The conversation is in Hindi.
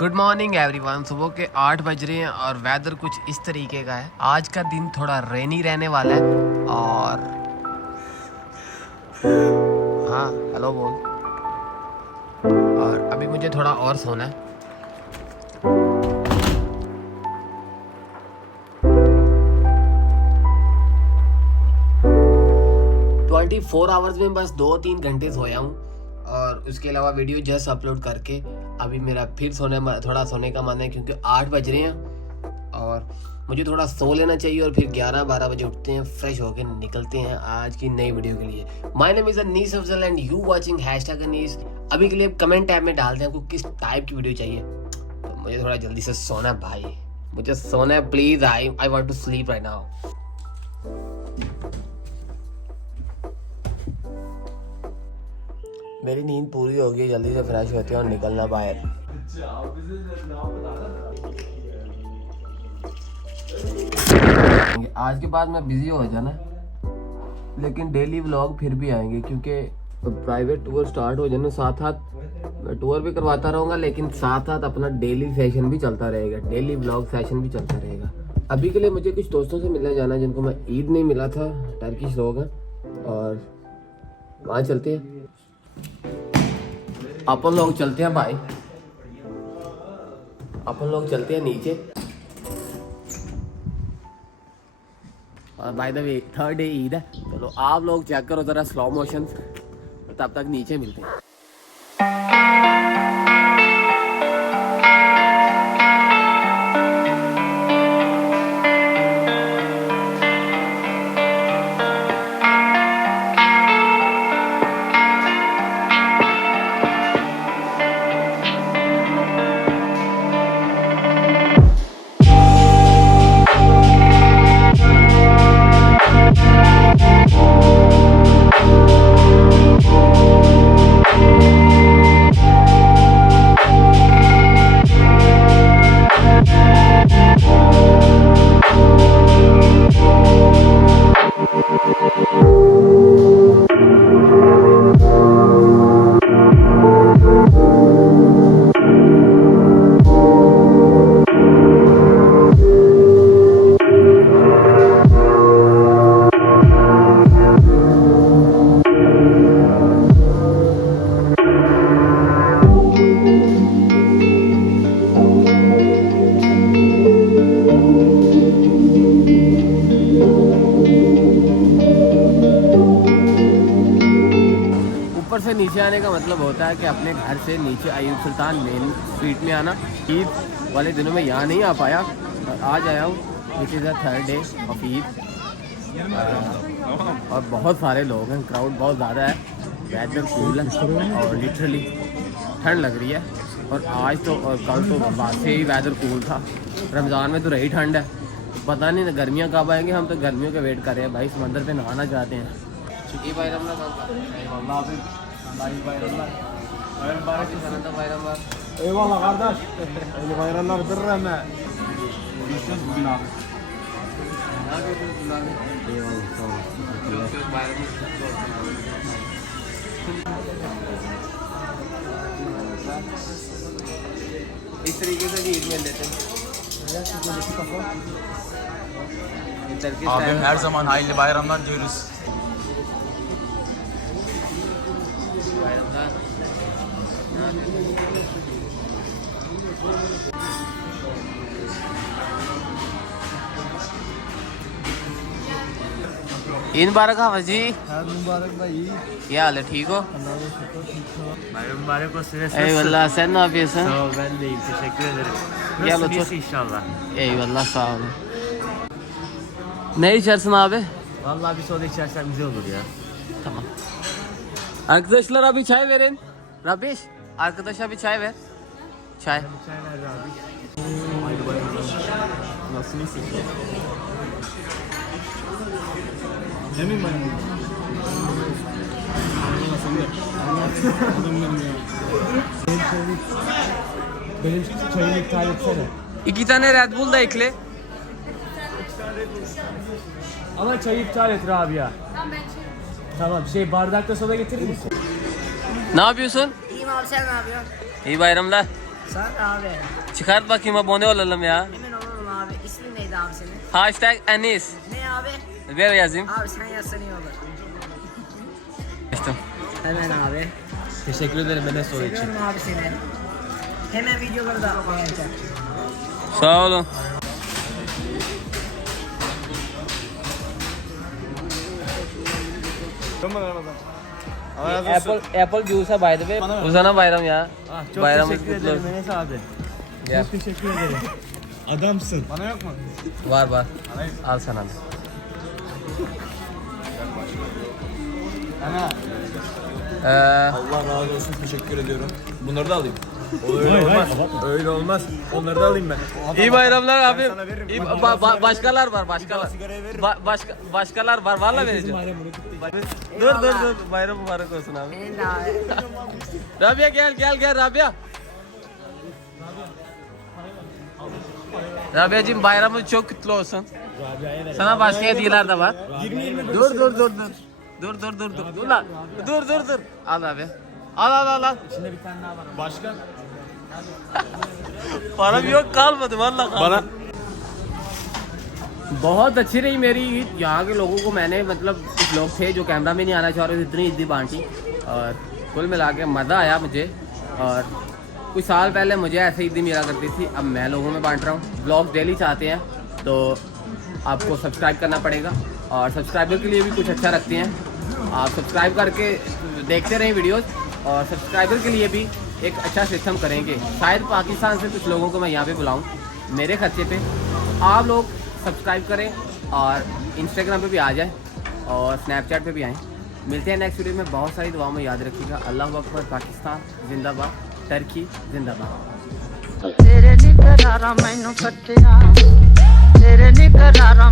Good morning everyone. सुबह के 8 बज रहे हैं और वेदर कुछ इस तरीके का है। आज का दिन थोड़ा रेनी रहने वाला है और हाँ हेलो बोल। और अभी मुझे थोड़ा और सोना है। ट्वेंटी 4 आवर्स में बस 2-3 घंटे सोया हूँ और उसके अलावा वीडियो जस्ट अपलोड करके अभी मेरा फिर थोड़ा सोने का मन है क्योंकि 8 बज रहे हैं और मुझे थोड़ा सो लेना चाहिए और फिर 11-12 बजे उठते हैं, फ्रेश होकर निकलते हैं आज की नई वीडियो के लिए। My name is Anees Afzal and you watching #Anees. अभी के लिए कमेंट टैब में डाल दें आपको किस टाइप की वीडियो चाहिए। तो मुझे थोड़ा जल्दी से सोना है भाई, मुझे सोना है please. I want to sleep right now. मेरी नींद पूरी हो गई, जल्दी से फ्रेश होते हैं और निकलना बाहर। आज के बाद मैं बिजी हो जाना, लेकिन डेली व्लॉग फिर भी आएंगे क्योंकि प्राइवेट टूर स्टार्ट हो जाने साथ साथ मैं टूर भी करवाता रहूँगा, लेकिन साथ साथ अपना डेली सेशन भी चलता रहेगा, डेली व्लॉग सेशन भी चलता रहेगा। अभी के लिए मुझे कुछ दोस्तों से मिलने जाना है जिनको मैं ईद नहीं मिला था, टर्किश लोग हैं और वहाँ चलते हैं। अपन लोग चलते हैं भाई, अपन लोग चलते हैं नीचे। और by the way 3rd day Eid है। चलो आप लोग चेक करो जरा स्लो मोशन, तब तक नीचे मिलते हैं। से नीचे आने का मतलब होता है कि अपने घर से नीचे अयूब सुल्तान मेन स्ट्रीट में आना। ईद वाले दिनों में यहाँ नहीं आ पाया और आज आया हूँ, which is the 3rd day of Eid. और बहुत सारे लोग हैं, क्राउड बहुत ज़्यादा है, वेदर कूल है और लिटरली ठंड लग रही है। और आज तो और कल तो बाद से ही वेदर कूल था। रमज़ान में तो रही ठंड है, पता नहीं गर्मियाँ कब आएंगे। हम तो गर्मियों का वेट कर रहे हैं भाई, समंदर पे नहाना चाहते हैं। Eyvallah kardeş. Hayırlı bayramlar birreme. इस तरीके से भी ईद में लेते हैं। Abim her zaman hayırlı bayramlar diyoruz. Eid मुबारक हाफिज जी। Mübarek भाई। क्या हाल है, ठीक हो? Bayram mübarek olsun. Eyvallah, sen ne yapıyorsun? Sağ ol, ben de iyiyim. Teşekkür ederim. Gel Nasılsın, otur. iyisin inşallah. Eyvallah, sağ olun. Ne içersin abi? Vallahi bir soda içersen güzel olur ya. Tamam. Arkadaşlara bir çay verin. Rabiş, arkadaşa bir çay ver. Çay. Bir çay ver abi. Hayırlı bayramlar. Nasılsın, iyisin? Emin bayramı. Adam benim ya. Benim çayımı iptal etsene. 2 tane Red Bull da ekle. Ama çayı iptal et Rabia. Tamam bardakta soda getirir misin? Ne yapıyorsun? İyiyim abi, sen ne yapıyorsun? İyi bayramlar. Sen abi. Çıkart bakayım abone olalım ya. Hemen olalım abi. İsmin neydi abi senin? Hashtag Enis. Ne abi? Ver yazayım. Abi sen yazsan iyi olur. Açtım. Hemen abi. Teşekkür ederim Enes soru için. Seviyorum abi seni. Hemen videoları da beğeneceğim. Sağ olun. Apple juice है by the way. Uzana bayram ya. Çok Bayramınız teşekkür kutlu ederim olsun. Enes abi. Gel. Çok teşekkür ederim. Adamsın. Bana yok mu? Var. Al sana. Ana. Allah razı olsun, teşekkür ediyorum. Bunları da alayım. Öyle Hayır, olmaz. hayır, Öyle olmaz. Onları da alayım ben. İyi bayramlar abi. sana veririm. İyi, Bak, başkalar var, başkalar. sigarayı veririm. Başkalar var, vallahi vereceğim. Dur. Bayram mübarek olsun abi. Benim de abi. Rabia gel Rabia. Rabia'cığım bayramın çok kutlu olsun. Sana başka hediyeler de var. Dur. Dur lan. Dur. Al abi. Al. İçinde bir tane daha var. Başka? Param yok kalmadı vallahi kalmadı. Bana बहुत अच्छी रही मेरी ईद। यहाँ के लोगों को मैंने मतलब कुछ लोग थे जो कैमरा में नहीं आना चाह रहे थे, इतनी ईदी बांटी और कुल मिला के मज़ा आया मुझे। और कुछ साल पहले मुझे ऐसे ईदी मिला करती थी, अब मैं लोगों में बांट रहा हूँ। ब्लॉग डेली चाहते हैं तो आपको सब्सक्राइब करना पड़ेगा और सब्सक्राइबर के लिए भी कुछ अच्छा रखते हैं। आप सब्सक्राइब करके देखते रहें वीडियोज़ और सब्सक्राइबर के लिए भी एक अच्छा सिस्टम करेंगे। शायद पाकिस्तान से कुछ लोगों को मैं यहाँ पे बुलाऊँ मेरे खर्चे पे। आप लोग सब्सक्राइब करें और इंस्टाग्राम पे भी आ जाएं और स्नैपचैट पे भी आएँ। मिलते हैं नेक्स्ट वीडियो में। बहुत सारी दुआओं में याद रखिएगा। अल्लाह अकबर, पाकिस्तान जिंदाबाद, टर्की जिंदाबाद। तेरे निकरारा मैनू कटिया तेरे निकरारा